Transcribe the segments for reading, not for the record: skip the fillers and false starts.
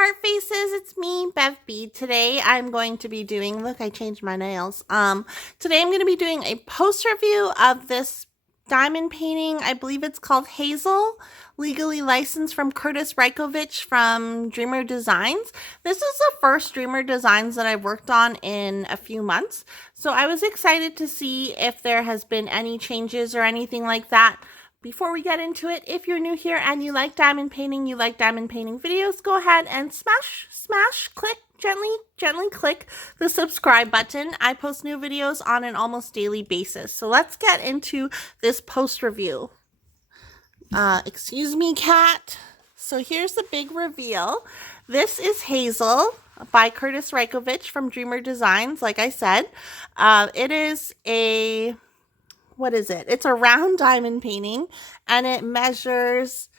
Fart Faces, it's me, Bev B. Today I'm going to be doing, look, I changed my nails. Today I'm going to be doing a post review of this diamond painting. I believe it's called Hazel, legally licensed from Kurtis Rykovich from Dreamer Designs. This is the first Dreamer Designs that I've worked on in a few months. So I was excited to see if there has been any changes or anything like that. Before we get into it, if you're new here and you like diamond painting, you like diamond painting videos, go ahead and click, gently click the subscribe button. I post new videos on an almost daily basis. So let's get into this post review. Excuse me, cat. So here's the big reveal. This is Hazel by Kurtis Rykovich from Dreamer Designs, like I said. It is a... what is it? It's a round diamond painting and it measures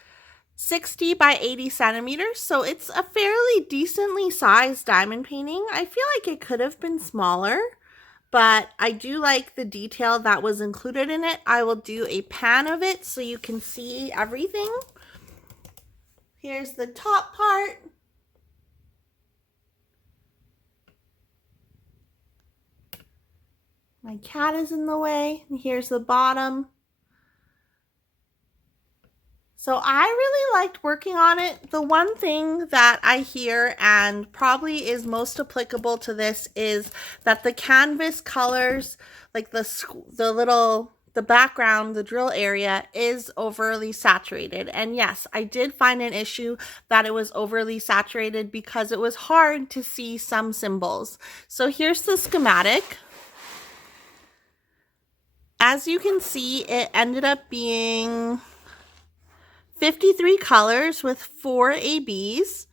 60 by 80 centimeters. So it's a fairly decently sized diamond painting. I feel like it could have been smaller, but I do like the detail that was included in it. I will do a pan of it so you can see everything. Here's the top part. My cat is in the way, and here's the bottom. So I really liked working on it. The one thing that I hear and probably is most applicable to this is that the canvas colors, like the background, the drill area is overly saturated. And yes, I did find an issue that it was overly saturated because it was hard to see some symbols. So here's the schematic. As you can see, it ended up being 53 colors with 4 ABs.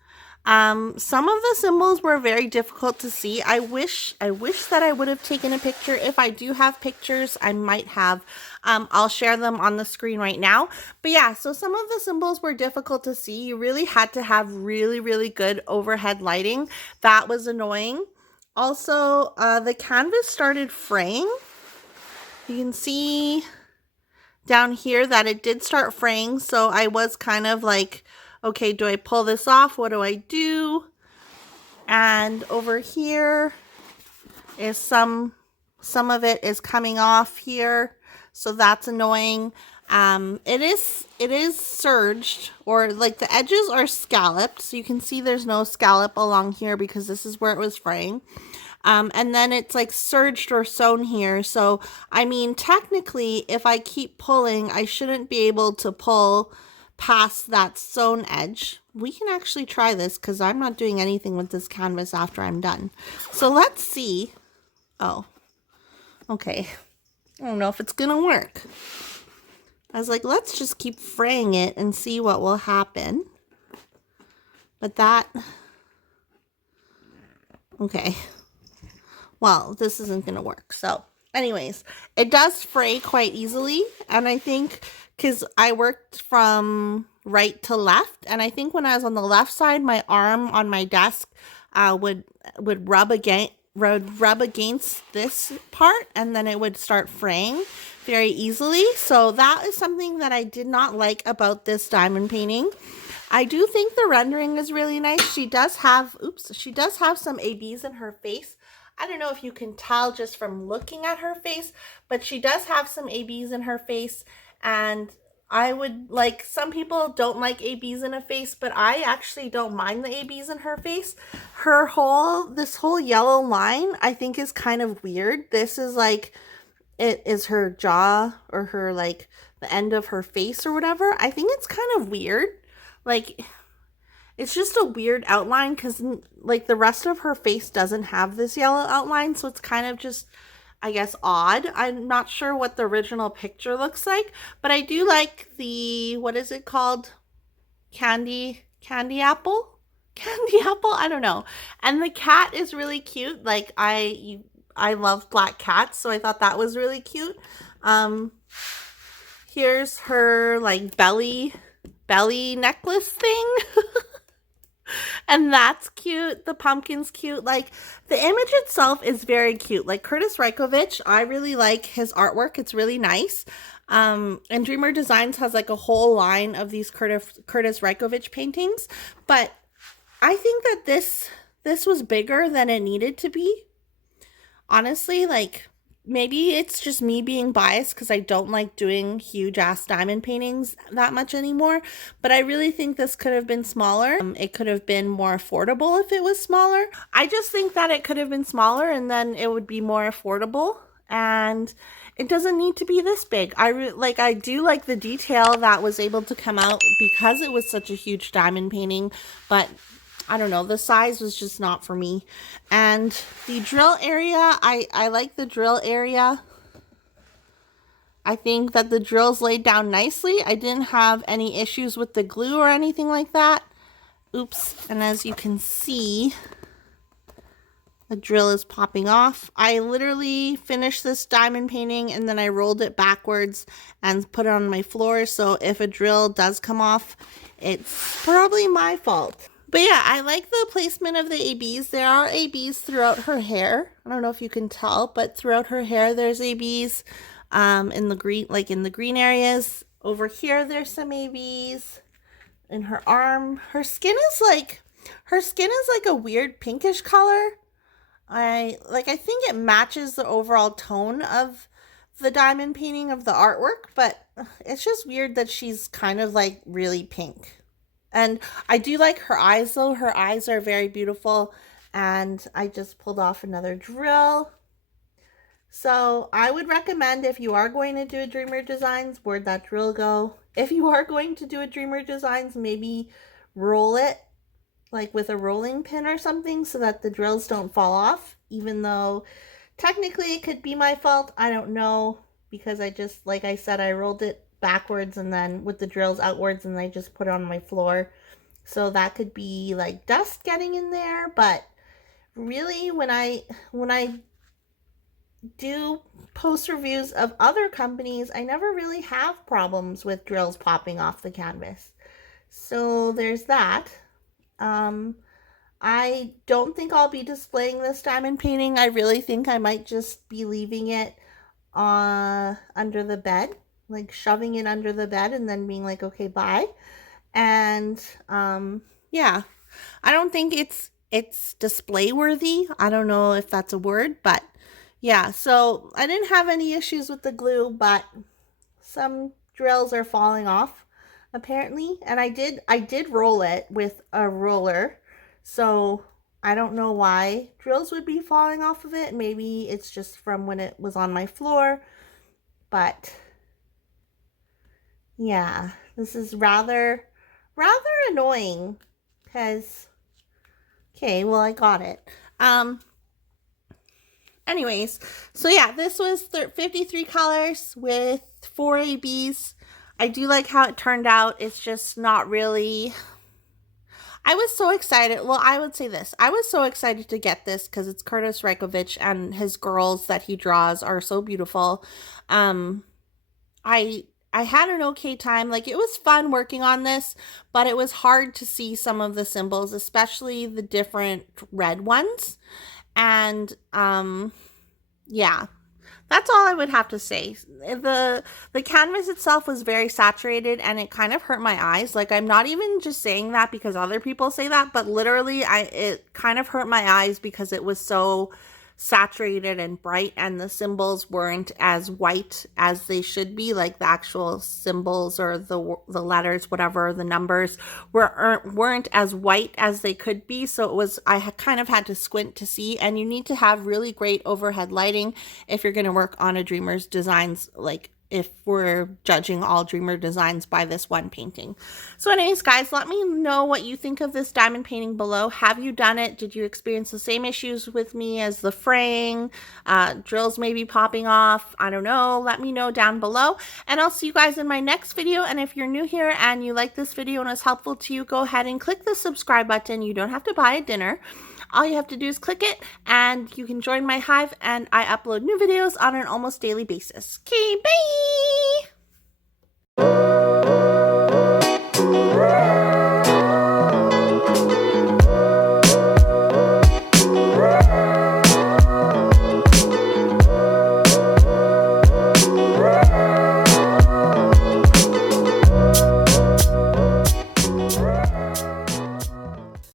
Some of the symbols were very difficult to see. I wish that I would have taken a picture. If I do have pictures, I might have. I'll share them on the screen right now. But yeah, so some of the symbols were difficult to see. You really had to have really good overhead lighting. That was annoying. Also, the canvas started fraying. You can see down here that it did start fraying, so I was kind of like, okay, do I pull this off? What do I do? And over here is some of it is coming off here, so that's annoying. It is serged, or like the edges are scalloped, so you can see there's no scallop along here because this is where it was fraying. And then it's like serged or sewn here. So, I mean, technically, if I keep pulling, I shouldn't be able to pull past that sewn edge. We can actually try this because I'm not doing anything with this canvas after I'm done. So let's see. Oh, okay. I don't know if it's going to work. I was like, let's just keep fraying it and see what will happen. But that, okay. Well, this isn't going to work. So anyways, it does fray quite easily. And I think because I worked from right to left, and I think when I was on the left side, my arm on my desk would rub against this part, and then it would start fraying very easily. So that is something that I did not like about this diamond painting. I do think the rendering is really nice. She does have some ABs in her face. I don't know if you can tell just from looking at her face, but she does have some ABs in her face, and I would like, some people don't like ABs in a face, but I actually don't mind the ABs in her face. This whole yellow line I think is kind of weird. This is like, it is her jaw or her like the end of her face or whatever. I think it's kind of weird. Like, it's just a weird outline because, like, the rest of her face doesn't have this yellow outline, so it's kind of just, I guess, odd. I'm not sure what the original picture looks like, but I do like the, what is it called? Candy apple? Candy apple? I don't know. And the cat is really cute. Like, I love black cats, so I thought that was really cute. Here's her, like, belly necklace thing. And that's cute. The pumpkin's cute. Like, the image itself is very cute. Like, Kurtis Rykovich, I really like his artwork. It's really nice. And Dreamer Designs has like a whole line of these Kurtis Rykovich paintings. But I think that this was bigger than it needed to be. Honestly, like maybe it's just me being biased because I don't like doing huge ass diamond paintings that much anymore. But I really think this could have been smaller. It could have been more affordable if it was smaller. I just think that it could have been smaller and then it would be more affordable. And it doesn't need to be this big. I do like the detail that was able to come out because it was such a huge diamond painting, but I don't know, the size was just not for me. And the drill area, I like the drill area. I think that the drill's laid down nicely. I didn't have any issues with the glue or anything like that. Oops, and as you can see, the drill is popping off. I literally finished this diamond painting and then I rolled it backwards and put it on my floor. So if a drill does come off, it's probably my fault. But yeah, I like the placement of the ABs. There are ABs throughout her hair. I don't know if you can tell, but throughout her hair, there's ABs in the green, like in the green areas. Over here, there's some ABs in her arm. Her skin is like a weird pinkish color. I think it matches the overall tone of the diamond painting of the artwork, but it's just weird that she's kind of like really pink. And I do like her eyes though. Her eyes are very beautiful. And I just pulled off another drill. So I would recommend if you are going to do a Dreamer Designs, where'd that drill go? If you are going to do a Dreamer Designs, maybe roll it like with a rolling pin or something so that the drills don't fall off. Even though technically it could be my fault. I don't know, because I just, like I said, I rolled it backwards and then with the drills outwards and I just put it on my floor. So that could be like dust getting in there, but really when I do post reviews of other companies, I never really have problems with drills popping off the canvas. So there's that. I don't think I'll be displaying this diamond painting. I really think I might just be leaving it under the bed, like shoving it under the bed and then being like, okay, bye. And yeah, I don't think it's display worthy. I don't know if that's a word, but yeah, so I didn't have any issues with the glue, but some drills are falling off apparently. And I did roll it with a roller. So I don't know why drills would be falling off of it. Maybe it's just from when it was on my floor. But yeah, this is rather annoying because, okay, well, I got it. Anyways, so yeah, this was 53 colors with 4 ABs. I do like how it turned out. It's just not really... I was so excited. Well, I would say this. I was so excited to get this because it's Kurtis Rykovich and his girls that he draws are so beautiful. I had an okay time. Like, it was fun working on this, but it was hard to see some of the symbols, especially the different red ones. And yeah, that's all I would have to say. The canvas itself was very saturated and it kind of hurt my eyes. Like, I'm not even just saying that because other people say that, but literally it kind of hurt my eyes because it was so saturated and bright and the symbols weren't as white as they should be. Like, the actual symbols or the letters, whatever, the numbers weren't as white as they could be. So it was, I kind of had to squint to see, and you need to have really great overhead lighting if you're going to work on a Dreamer's Designs, like if we're judging all Dreamer Designs by this one painting. So anyways, guys, let me know what you think of this diamond painting below. Have you done it? Did you experience the same issues with me as the fraying? Drills maybe popping off? I don't know. Let me know down below. And I'll see you guys in my next video. And if you're new here and you like this video and it's helpful to you, go ahead and click the subscribe button. You don't have to buy a dinner. All you have to do is click it and you can join my hive, and I upload new videos on an almost daily basis. Okay, bye!